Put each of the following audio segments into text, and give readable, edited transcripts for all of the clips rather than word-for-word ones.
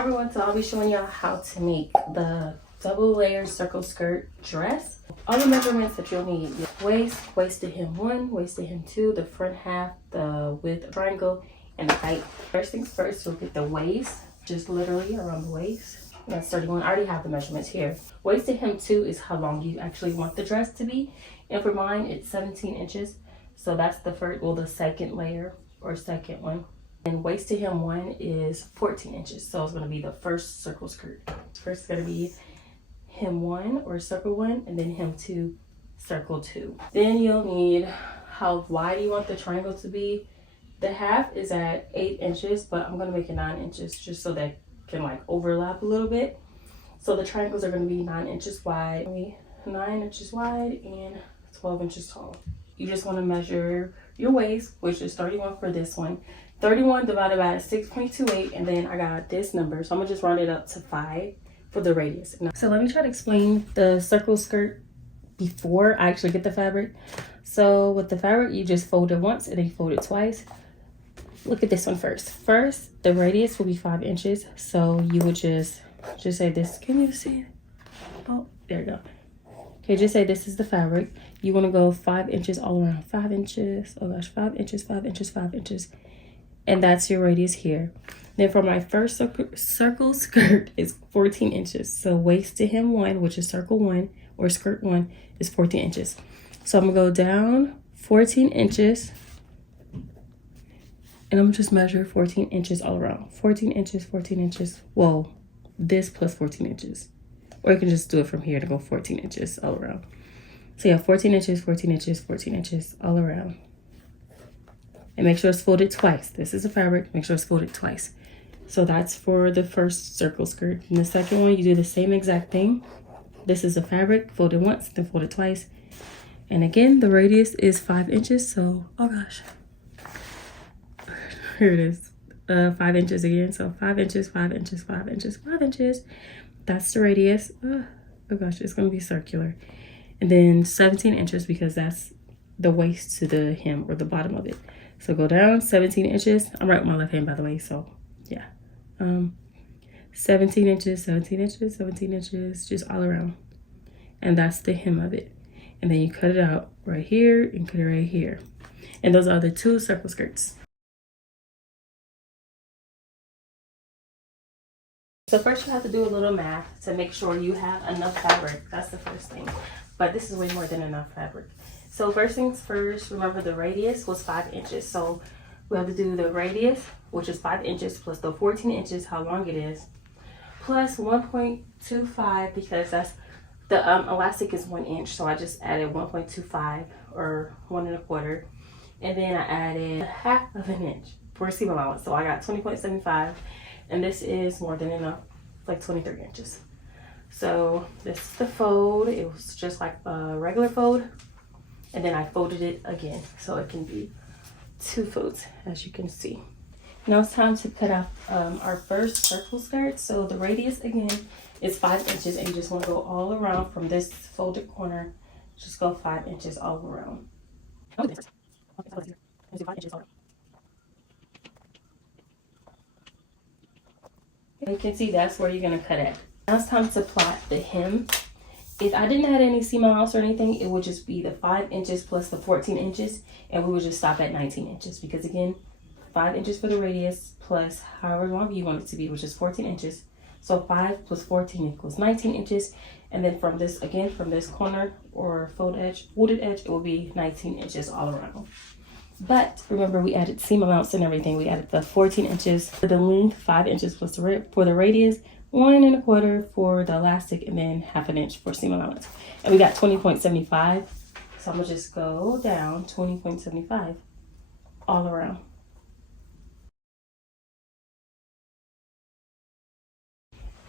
Hi everyone, so I'll be showing y'all how to make the double layer circle skirt dress. All the measurements that you'll need: waist to hem 1, waist to hem 2, the front half, the width triangle, and the height. First things first, you'll get the waist, just literally around the waist. That's 31. I already have the measurements here. Waist to hem 2 is how long you actually want the dress to be, and for mine it's 17 inches. So that's the first, well, the second layer or second one. And waist to hem 1 is 14 inches. So it's going to be the first circle skirt. First, it's going to be hem 1 or circle 1, and then hem 2, circle 2. Then you'll need how wide you want the triangle to be. The half is at 8 inches, but I'm going to make it 9 inches just so that can like overlap a little bit. So the triangles are going to be 9 inches wide, 9 inches wide and 12 inches tall. You just want to measure your waist, which is 31 for this one. 31 divided by 6.28, and then I got this number, so I'm gonna just round it up to 5 for the radius. So let me try to explain the circle skirt before I actually get the fabric. So with the fabric, you just fold it once and then you fold it twice. Look at this one first. First, the radius will be 5 inches, so you would just say this. Can you see it? Oh, there you go. Okay, just say this is the fabric. You want to go 5 inches all around. 5 inches. Oh gosh, 5 inches, 5 inches, 5 inches. And that's your radius here. Then for my first circle skirt is 14 inches. So waist to hem 1, which is circle 1 or skirt 1, is 14 inches. So I'm gonna go down 14 inches and I'm gonna just measure 14 inches all around. 14 inches, 14 inches. Whoa, this plus 14 inches. Or you can just do it from here to go 14 inches all around. So yeah, 14 inches, 14 inches, 14 inches all around. And make sure it's folded twice. This is a fabric, make sure it's folded twice. So that's for the first circle skirt. And the second one, you do the same exact thing. This is a fabric, fold it once, then fold it twice. And again, the radius is 5 inches, so, oh gosh. Here it is, 5 inches again. So 5 inches, 5 inches, 5 inches, 5 inches. That's the radius. Oh gosh, it's gonna be circular. And then 17 inches because that's the waist to the hem or the bottom of it. So go down 17 inches. I'm right with my left hand, by the way, so yeah. 17 inches, 17 inches, 17 inches, just all around. And that's the hem of it. And then you cut it out right here and cut it right here. And those are the 2 circle skirts. So first you have to do a little math to make sure you have enough fabric. That's the first thing. But this is way more than enough fabric. So first things first, remember the radius was 5 inches. So we have to do the radius, which is 5 inches, plus the 14 inches, how long it is, plus 1.25, because that's the elastic is 1 inch. So I just added 1.25 or 1 1/4. And then I added 1/2 inch for seam allowance. So I got 20.75, and this is more than enough, like 23 inches. So this is the fold. It was just like a regular fold. And then I folded it again, so it can be 2 folds, as you can see. Now it's time to cut out our first circle skirt. So the radius again is 5 inches, and you just want to go all around from this folded corner. Just go 5 inches all around. And you can see that's where you're gonna cut at. Now it's time to plot the hem. If I didn't add any seam allowance or anything, it would just be the 5 inches plus the 14 inches, and we would just stop at 19 inches because again, 5 inches for the radius plus however long you want it to be, which is 14 inches. So 5 plus 14 equals 19 inches. And then from this, again, from this corner or folded edge, it will be 19 inches all around. But remember, we added seam allowance and everything. We added the 14 inches for the length, 5 inches plus for the radius, 1 1/4 for the elastic, and then 1/2 inch for seam allowance. And we got 20.75. So I'm gonna just go down 20.75 all around.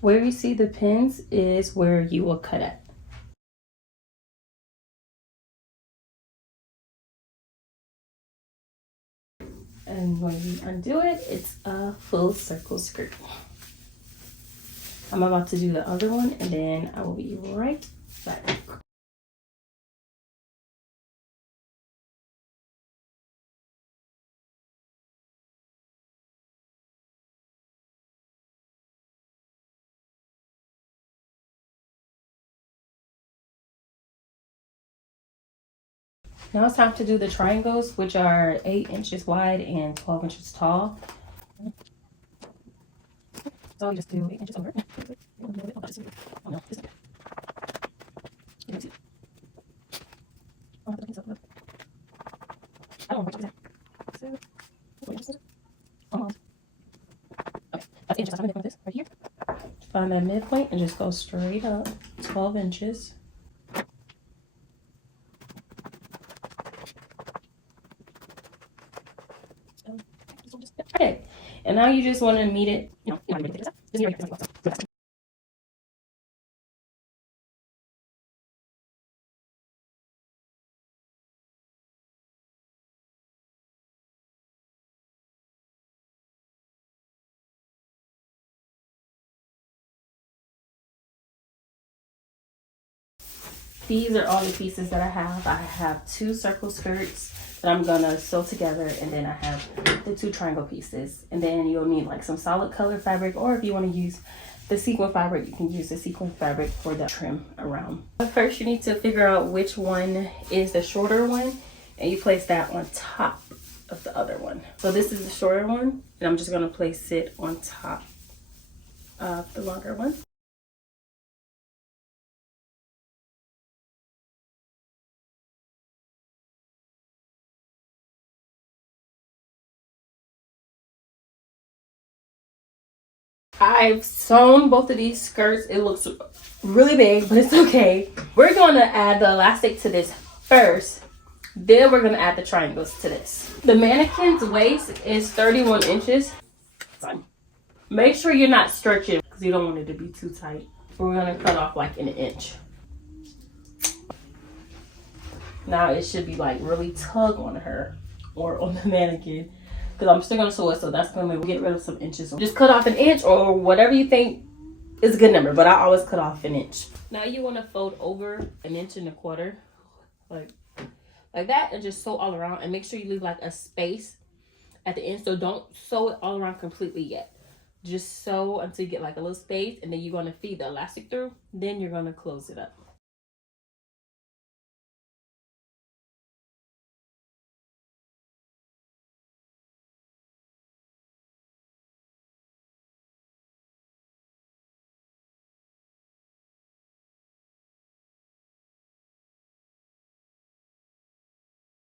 Where you see the pins is where you will cut at. And when you undo it, it's a full circle skirt. I'm about to do the other one, and then I will be right back. Now it's time to do the triangles, which are 8 inches wide and 12 inches tall. So you just do 8 inches over. Oh, no, this one. I don't know what that. So, almost. Okay, that's inches. That's my midpoint of this right here. Find that midpoint and just go straight up 12 inches. Okay, and now you just want to meet it. You know, you want to meet it. These are all the pieces that I have. I have 2 circle skirts that I'm gonna sew together, and then I have the 2 triangle pieces. And then you'll need like some solid color fabric, or if you want to use the sequin fabric, you can use the sequin fabric for the trim around. But first you need to figure out which one is the shorter one, and you place that on top of the other one. So this is the shorter one, and I'm just gonna place it on top of the longer one. I've sewn both of these skirts. It looks really big, but it's okay. We're going to add the elastic to this first. Then we're going to add the triangles to this. The mannequin's waist is 31 inches. Make sure you're not stretching because you don't want it to be too tight. We're going to cut off like an inch. Now it should be like really tug on her or on the mannequin. Because I'm still going to sew it, so that's going to get rid of some inches. Just cut off an inch or whatever you think is a good number, but I always cut off an inch. Now you want to fold over 1.25 inches, like that, and just sew all around, and make sure you leave like a space at the end. So don't sew it all around completely yet. Just sew until you get like a little space, and then you're going to feed the elastic through. Then you're going to close it up.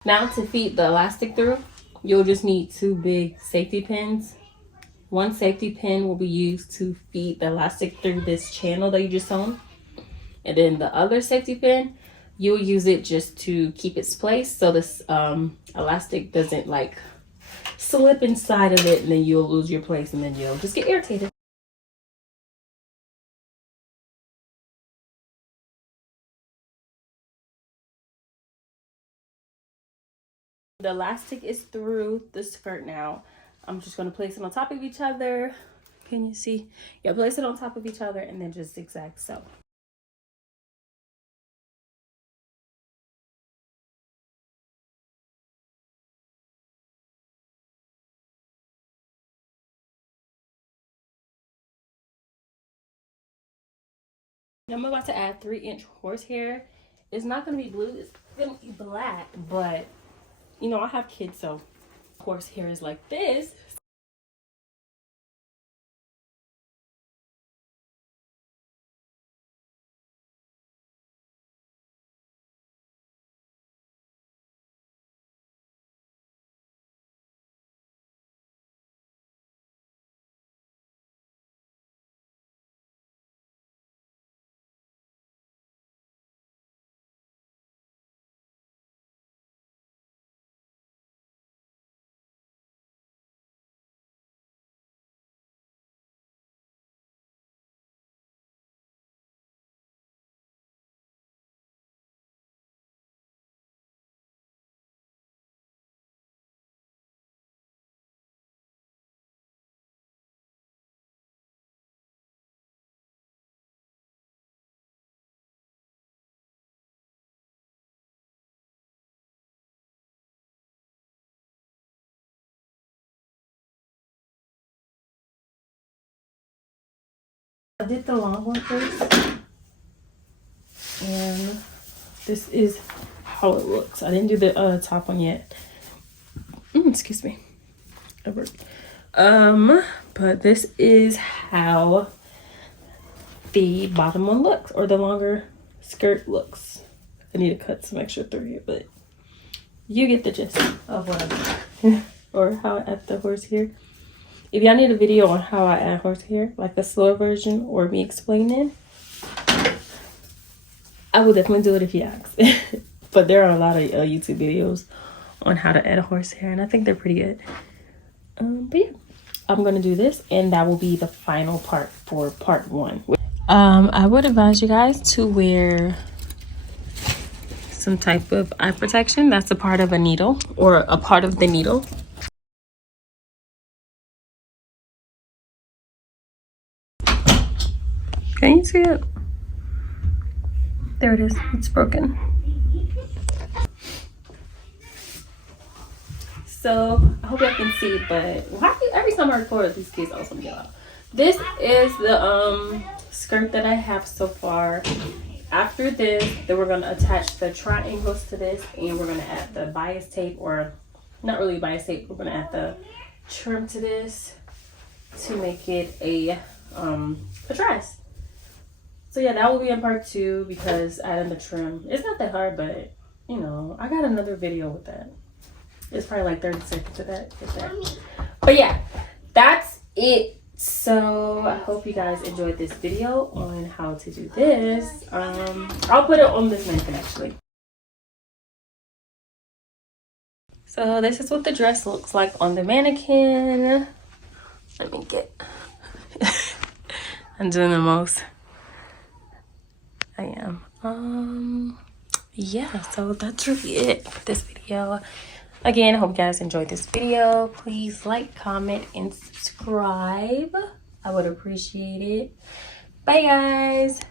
Now to feed the elastic through, you'll just need 2 big safety pins. One safety pin will be used to feed the elastic through this channel that you just sewn. And then the other safety pin, you'll use it just to keep its place so this elastic doesn't like slip inside of it, and then you'll lose your place and then you'll just get irritated. The elastic is through the skirt now. I'm just going to place it on top of each other. Can you see? Yeah, place it on top of each other and then just zigzag sew. I'm about to add 3-inch horsehair. It's not going to be blue, it's going to be black, but you know, I have kids, so horsehair is like this. I did the long one first, and this is how it looks. I didn't do the top one yet. Excuse me. But this is how the bottom one looks, or the longer skirt looks. I need to cut some extra through here, but you get the gist of what I do. Or how I add the horsehair. If y'all need a video on how I add horsehair, like the slower version or me explaining, I will definitely do it if you ask. But there are a lot of YouTube videos on how to add horsehair, and I think they're pretty good. But yeah, I'm gonna do this, and that will be the final part for part 1. I would advise you guys to wear some type of eye protection. That's a part of a needle, or a part of the needle. Can you see it? There it is. It's broken. So I hope y'all can see, but every time I record these kids also get out. This is the skirt that I have so far. After this, then we're gonna attach the triangles to this, and we're gonna add the bias tape, or not really bias tape. We're gonna add the trim to this to make it a dress. So yeah, that will be in part 2, because adding the trim, it's not that hard, but you know, I got another video with that. It's probably like 30 seconds of that, if that. But yeah, that's it. So I hope you guys enjoyed this video on how to do this. I'll put it on this mannequin actually. So this is what the dress looks like on the mannequin. Let me get I'm doing the most. I am. Yeah, so that's really it for this video. Again, I hope you guys enjoyed this video. Please like, comment, and subscribe. I would appreciate it. Bye, guys.